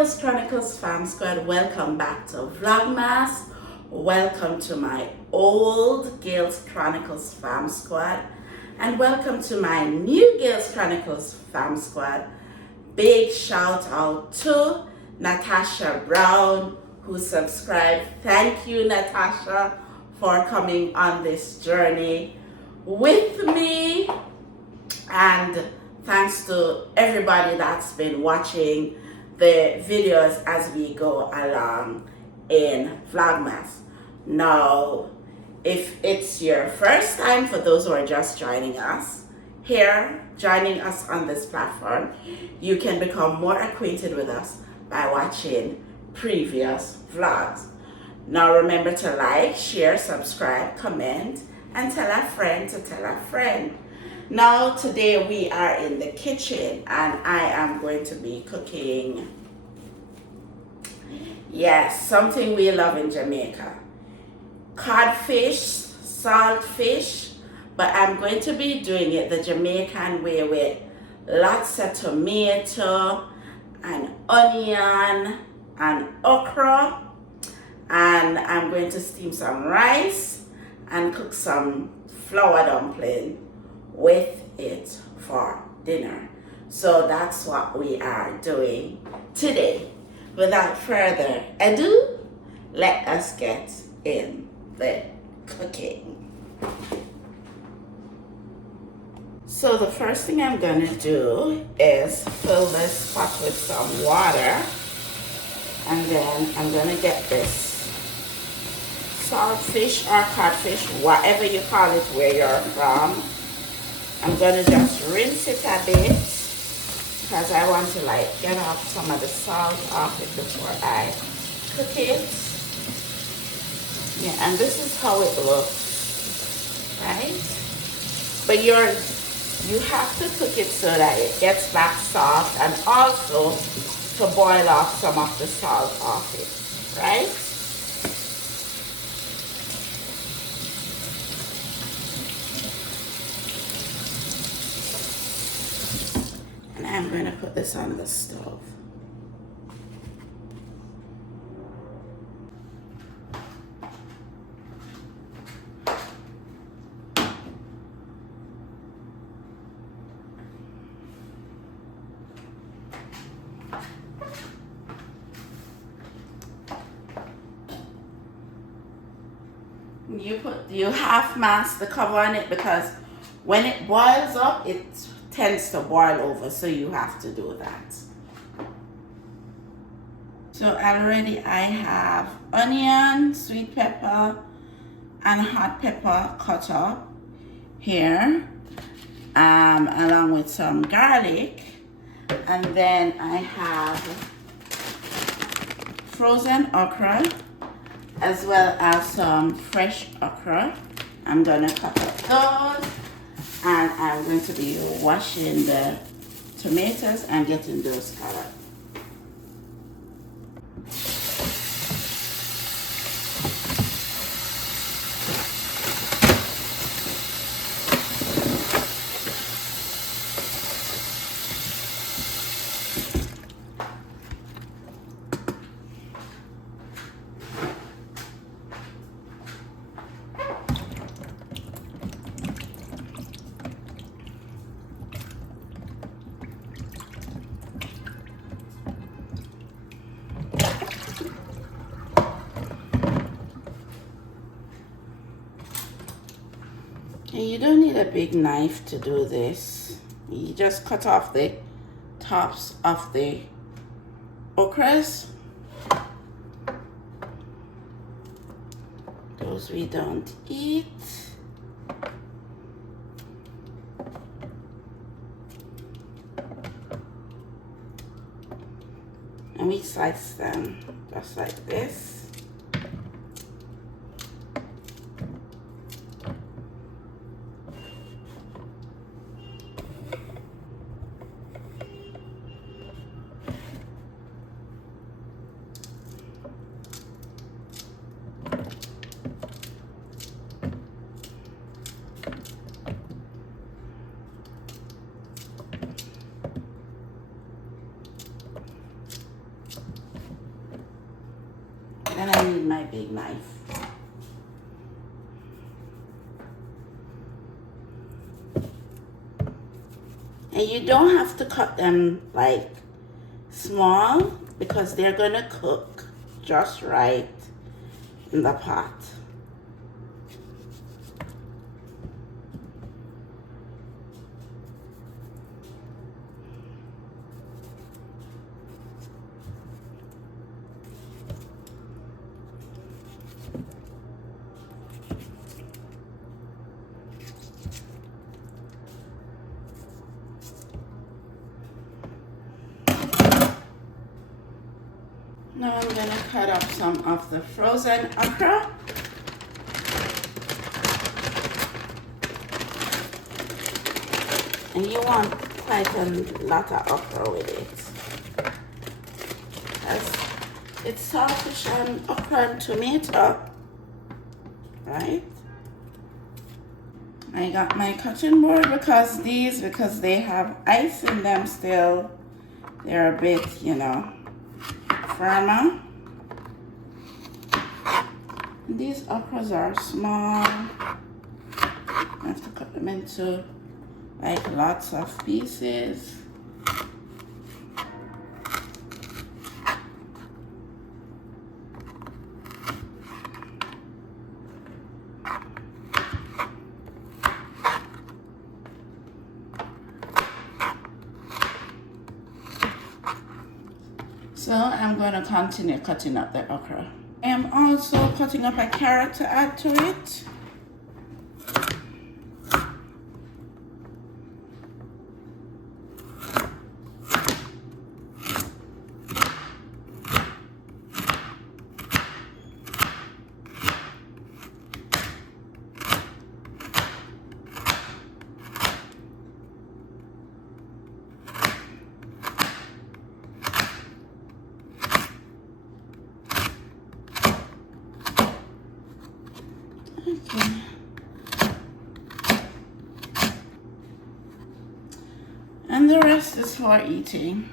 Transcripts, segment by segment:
Girls Chronicles Fam Squad, welcome back to VLOGMAS. Welcome to my old Girls Chronicles Fam Squad, and welcome to my new Girls Chronicles Fam Squad. Big shout out to Natasha Brown who subscribed. Thank you, Natasha, for coming on this journey with me, and thanks to everybody that's been watching the videos as we go along in VLOGMAS. Now, if it's your first time, for those who are just joining us here, joining us on this platform, you can become more acquainted with us by watching previous vlogs. Now remember to like, share, subscribe, comment, and tell a friend to tell a friend. Now today we are in the kitchen and I am going to be cooking, yes, something we love in Jamaica. Codfish, saltfish, but I'm going to be doing it the Jamaican way with lots of tomato and onion and okra, and I'm going to steam some rice and cook some flour dumpling with it for dinner. So that's what we are doing today. Without further ado, let us get in the cooking. So the first thing I'm gonna do is fill this pot with some water, and then I'm gonna get this saltfish or codfish, whatever you call it where you're from. I'm gonna just rinse it a bit because I want to get off some of the salt off it before I cook it. Yeah, and this is how it looks, right? But you have to cook it so that it gets back soft, and also to boil off some of the salt off it, right? I'm going to put this on the stove. You half mask the cover on it because when it boils up, it tends to boil over, so you have to do that. So already I have onion, sweet pepper, and hot pepper cut up here, along with some garlic, and then I have frozen okra as well as some fresh okra. I'm gonna cut up those. And I'm going to be washing the tomatoes and getting those cut up. And you don't need a big knife to do this. You just cut off the tops of the okras. Those we don't eat. And we slice them just like this. And I need my big knife. And you don't have to cut them like small because they're gonna cook just right in the pot. Now I'm gonna cut up some of the frozen okra. And you want quite a lot of okra with it. It's saltfish and okra and tomato, right? I got my cutting board because they have ice in them still. They're a bit, you know, firmer. And these okras are small. I have to cut them into like lots of pieces. So I'm going to continue cutting up the okra. I am also cutting up a carrot to add to it. Okay. And the rest is for eating.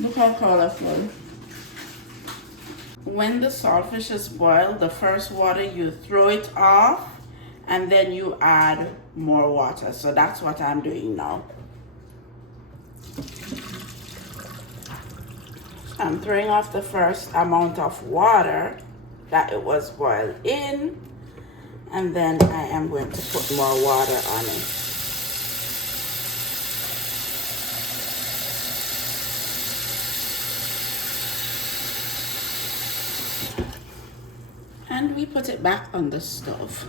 Look how colorful. When the saltfish is boiled, the first water you throw it off and then you add more water. So that's what I'm doing now. I'm throwing off the first amount of water that it was boiled in, and then I am going to put more water on it. And we put it back on the stove.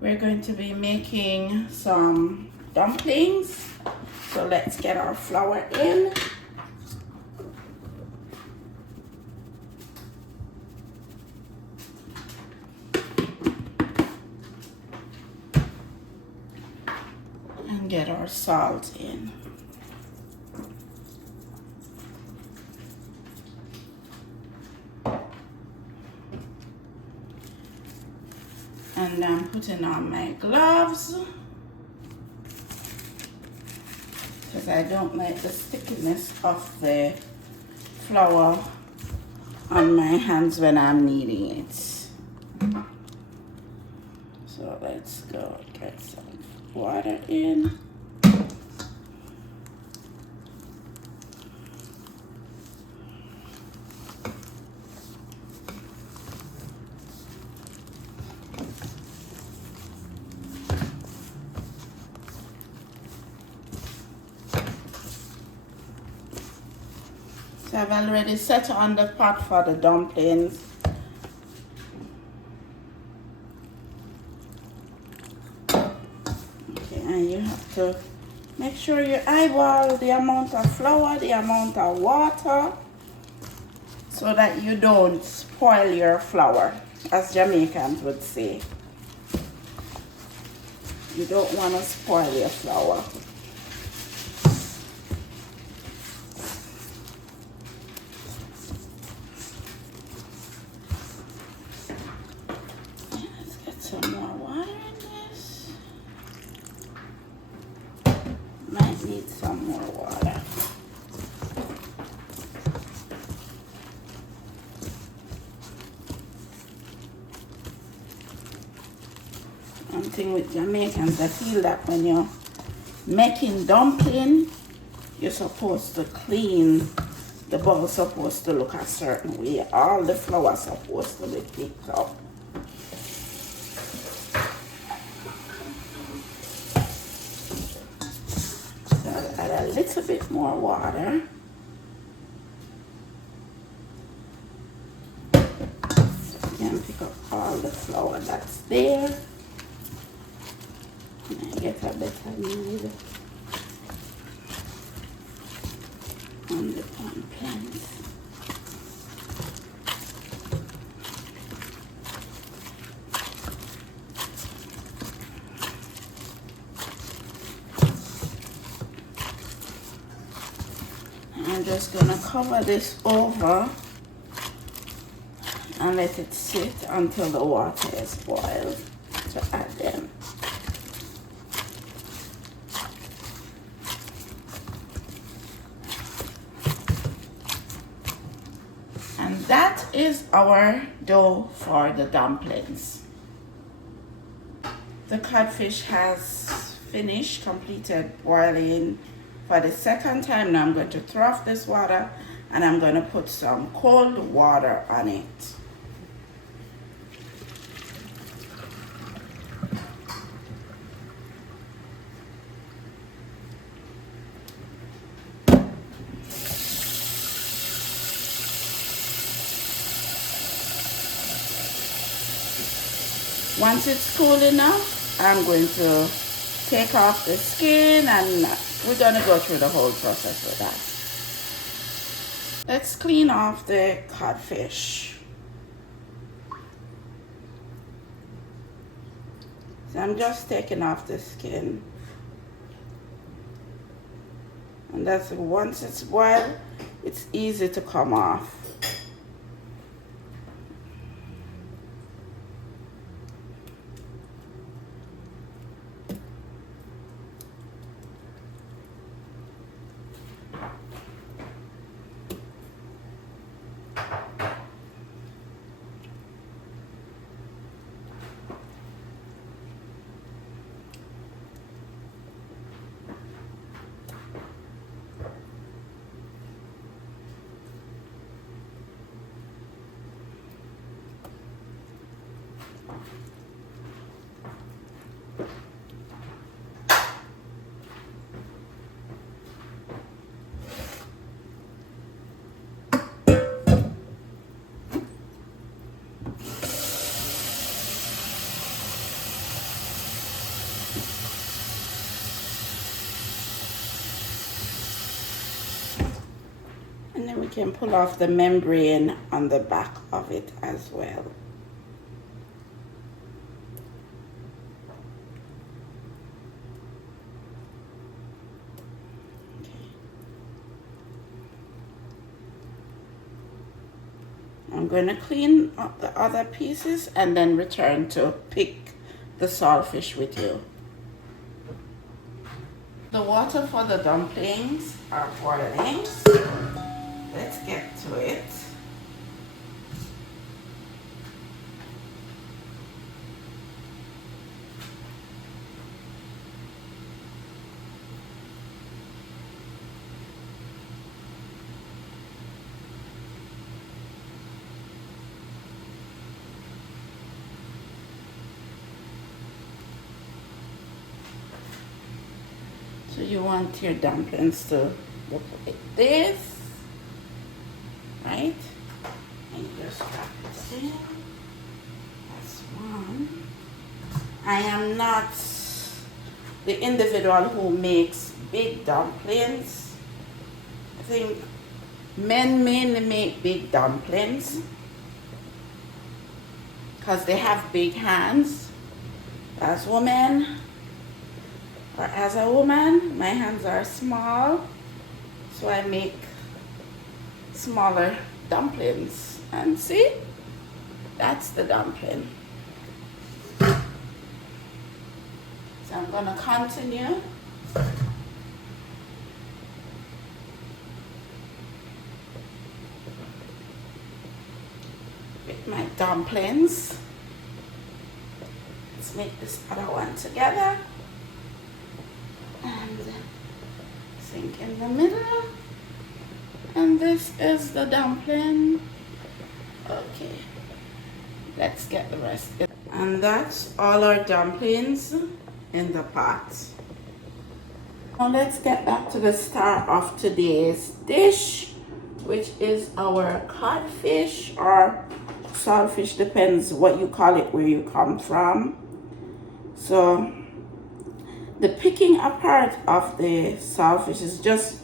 We're going to be making some dumplings. So let's get our flour in. And get our salt in. And I'm putting on my gloves because I don't like the stickiness of the flour on my hands when I'm kneading it. So let's go get some water in. So I've already set on the pot for the dumplings. Okay, and you have to make sure you eyeball the amount of flour, the amount of water, so that you don't spoil your flour, as Jamaicans would say. You don't want to spoil your flour. thing with Jamaicans. I feel that when you're making dumpling, you're supposed to clean the bowl, supposed to look a certain way. All the flour are supposed to be picked up. So I'll add a little bit more water. So you can pick up all the flour that's there. And I get a better knead on the dumplings. I'm just gonna cover this over and let it sit until the water is boiled to add them. And that is our dough for the dumplings. The codfish has finished, completed boiling for the second time. Now I'm going to throw off this water and I'm going to put some cold water on it. Once it's cool enough, I'm going to take off the skin and we're going to go through the whole process with that. Let's clean off the codfish. So I'm just taking off the skin. And that's once it's boiled, it's easy to come off. And then we can pull off the membrane on the back of it as well. Okay. I'm going to clean up the other pieces and then return to pick the saltfish with you. The water for the dumplings are boiling. Let's get to it. So you want your dumplings to look like this, right? And you just drop it in. That's one. I am not the individual who makes big dumplings. I think men mainly make big dumplings because they have big hands. As women, or as a woman, my hands are small, so I make smaller dumplings. And see, that's the dumpling. So I'm gonna continue. With my dumplings. It's mix this other one together and sink in the middle. And this is the dumpling. Okay, let's get the rest. And that's all our dumplings in the pot. Now let's get back to the star of today's dish, which is our codfish or saltfish, depends what you call it where you come from. So the picking apart of the saltfish is just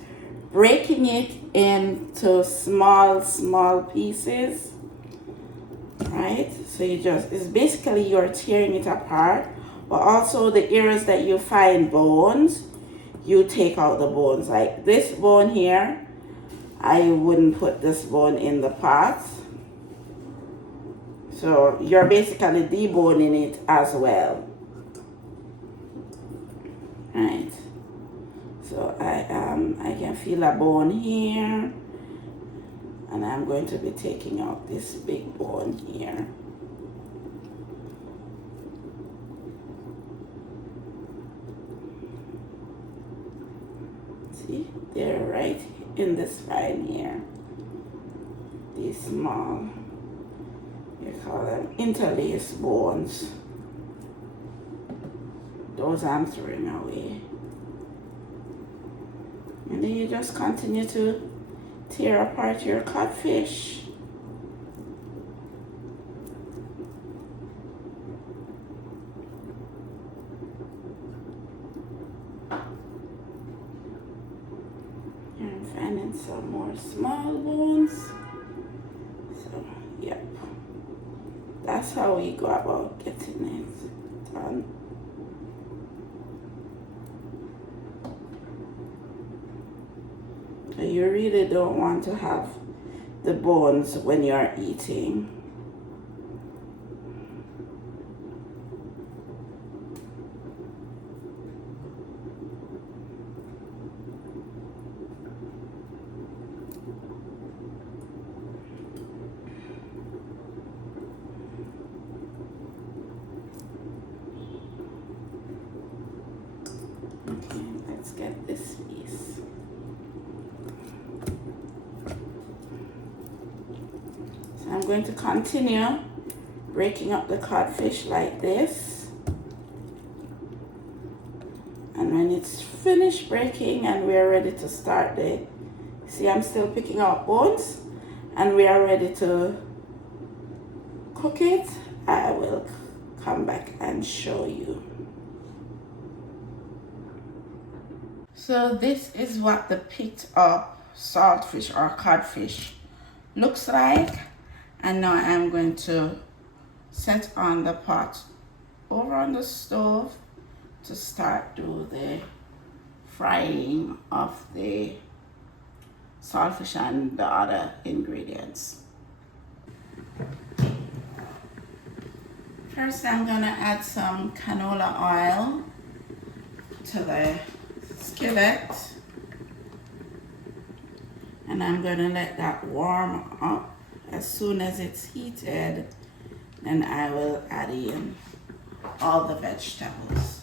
breaking it into small pieces, right? So it's basically you're tearing it apart, but also the areas that you find bones, you take out the bones. Like this bone here, I wouldn't put this bone in the pot. So you're basically deboning it as well. Right. So I can feel a bone here. And I'm going to be taking out this big bone here. See, they're right in the spine here. These small, you call them interlaced bones. Those I'm throwing away. And then you just continue to tear apart your codfish. Here I'm finding some more small bones. So, yep. That's how we go about getting it done. You really don't want to have the bones when you're eating. Okay, let's get this piece. I'm going to continue breaking up the codfish like this. And when it's finished breaking and we are ready to start see, I'm still picking out bones and we are ready to cook it, I will come back and show you. So this is what the picked up saltfish or codfish looks like. And now I'm going to set on the pot over on the stove to start do the frying of the saltfish and the other ingredients. First I'm gonna add some canola oil to the skillet, and I'm gonna let that warm up. As soon as it's heated, then I will add in all the vegetables.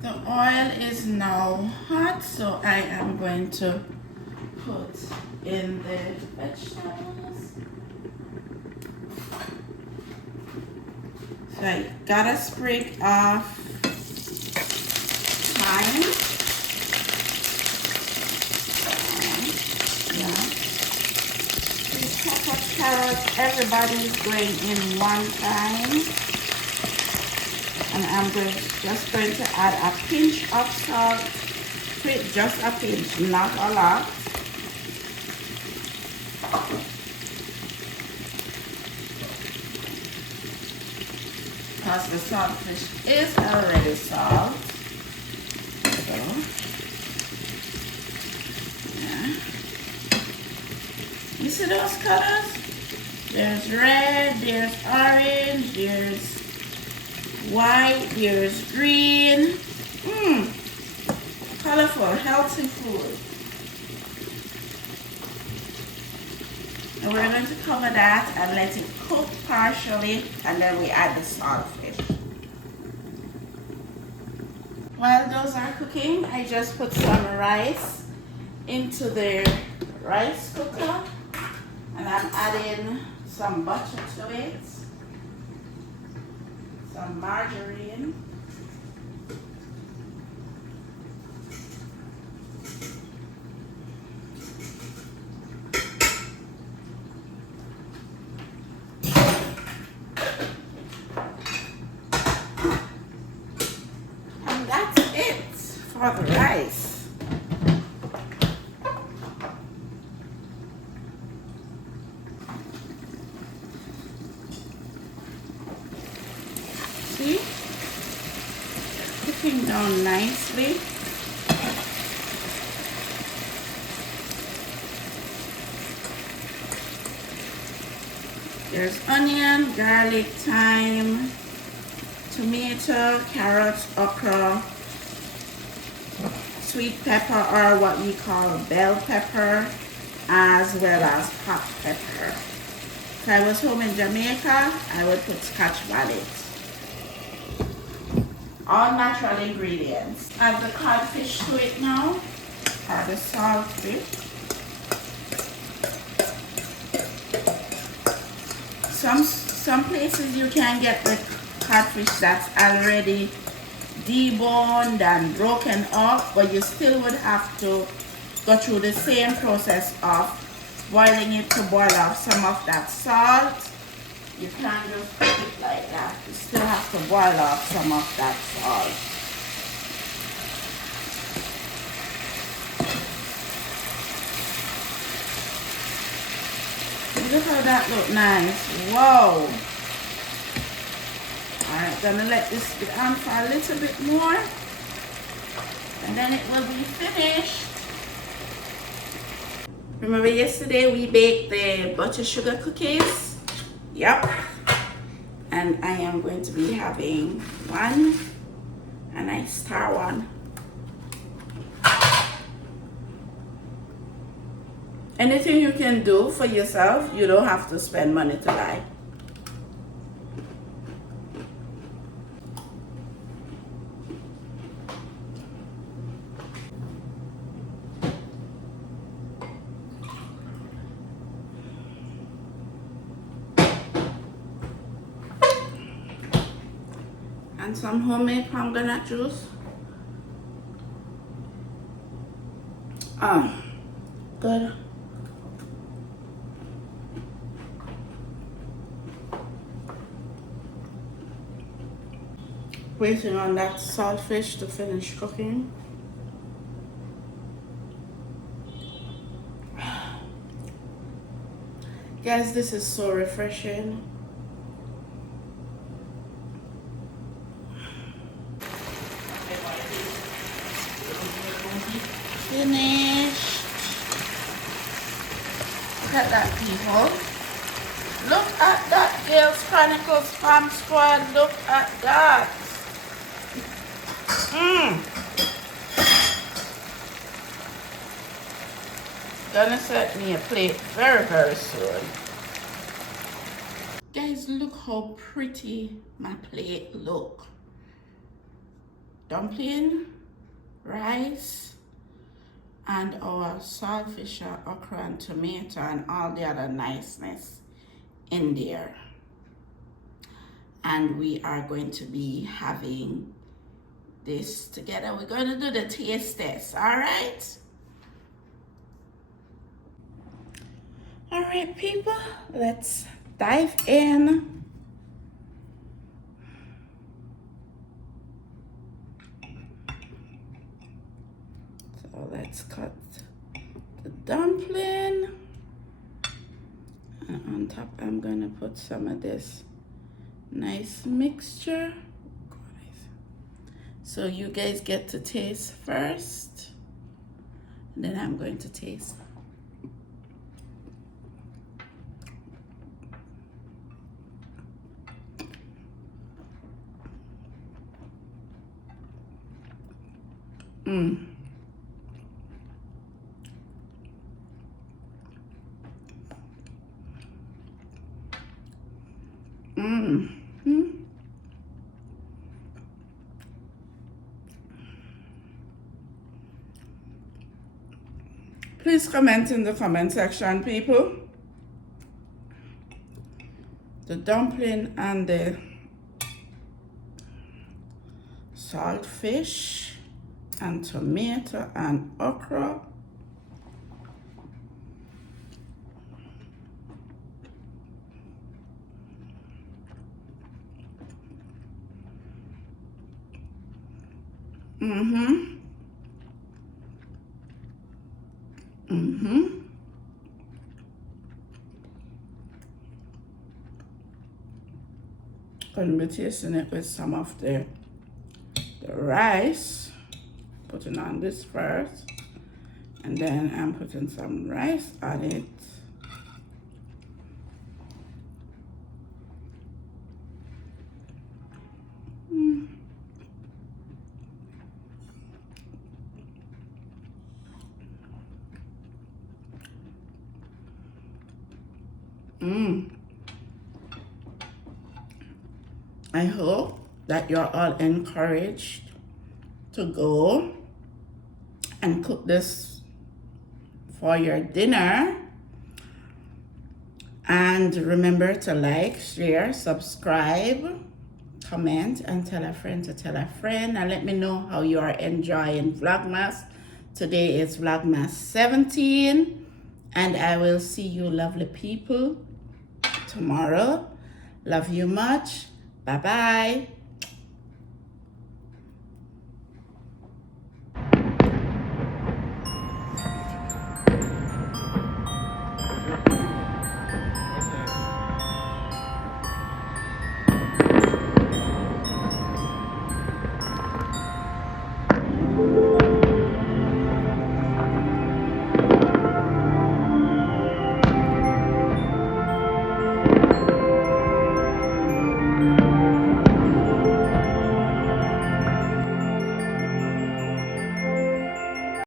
The oil is now hot, so I am going to put in the vegetables. So I got a sprig of thyme. Carrots, everybody's going in one time, and I'm just going to add a pinch of salt, just a pinch, not a lot. Because the saltfish is already salt. So, yeah. You see those colors? There's red, there's orange, there's white, there's green. Colorful, healthy food. So we're going to cover that and let it cook partially, and then we add the saltfish. While those are cooking, I just put some rice into the rice cooker, and I'm adding some butter to it, some margarine, and that's it for the rice. See? Cooking down nicely. There's onion, garlic, thyme, tomato, carrot, okra, sweet pepper, or what we call bell pepper, as well as hot pepper. If I was home in Jamaica, I would put Scotch Bonnet. All natural ingredients. Add the codfish to it now, or the saltfish. Some places you can get the codfish that's already deboned and broken up, but you still would have to go through the same process of boiling it to boil off some of that salt. You can't just cook it like that. You still have to boil off some of that salt. Look how that look nice. Whoa. Alright, gonna let this get on for a little bit more, and then it will be finished. Remember yesterday we baked the butter sugar cookies? Yep. And I am going to be having one, a nice star one. Anything you can do for yourself, you don't have to spend money to buy. And some homemade pomegranate juice. Good. Waiting on that saltfish to finish cooking. Guys, this is so refreshing. Finished. Look at that, people. Look at that, Girls Chronicles Fam Squad. Look at that. Gonna set me a plate very, very soon. Guys, look how pretty my plate look. Dumpling, rice, and our saltfish, okra and tomato, and all the other niceness in there. And we are going to be having this together. We're going to do the taste test, all right? All right, people, let's dive in. So let's cut the dumpling. And on top, I'm gonna put some of this nice mixture. So you guys get to taste first, and then I'm going to taste. Please comment in the comment section, people. The dumpling and the salt fish and tomato and okra. Going to be tasting it with some of the rice. Putting on this first, and then I'm putting some rice on it. I hope that you're all encouraged to go and cook this for your dinner. And remember to like, share, subscribe, comment, and tell a friend to tell a friend. And let me know how you are enjoying Vlogmas. Today is Vlogmas 17. And I will see you lovely people tomorrow. Love you much. Bye-bye.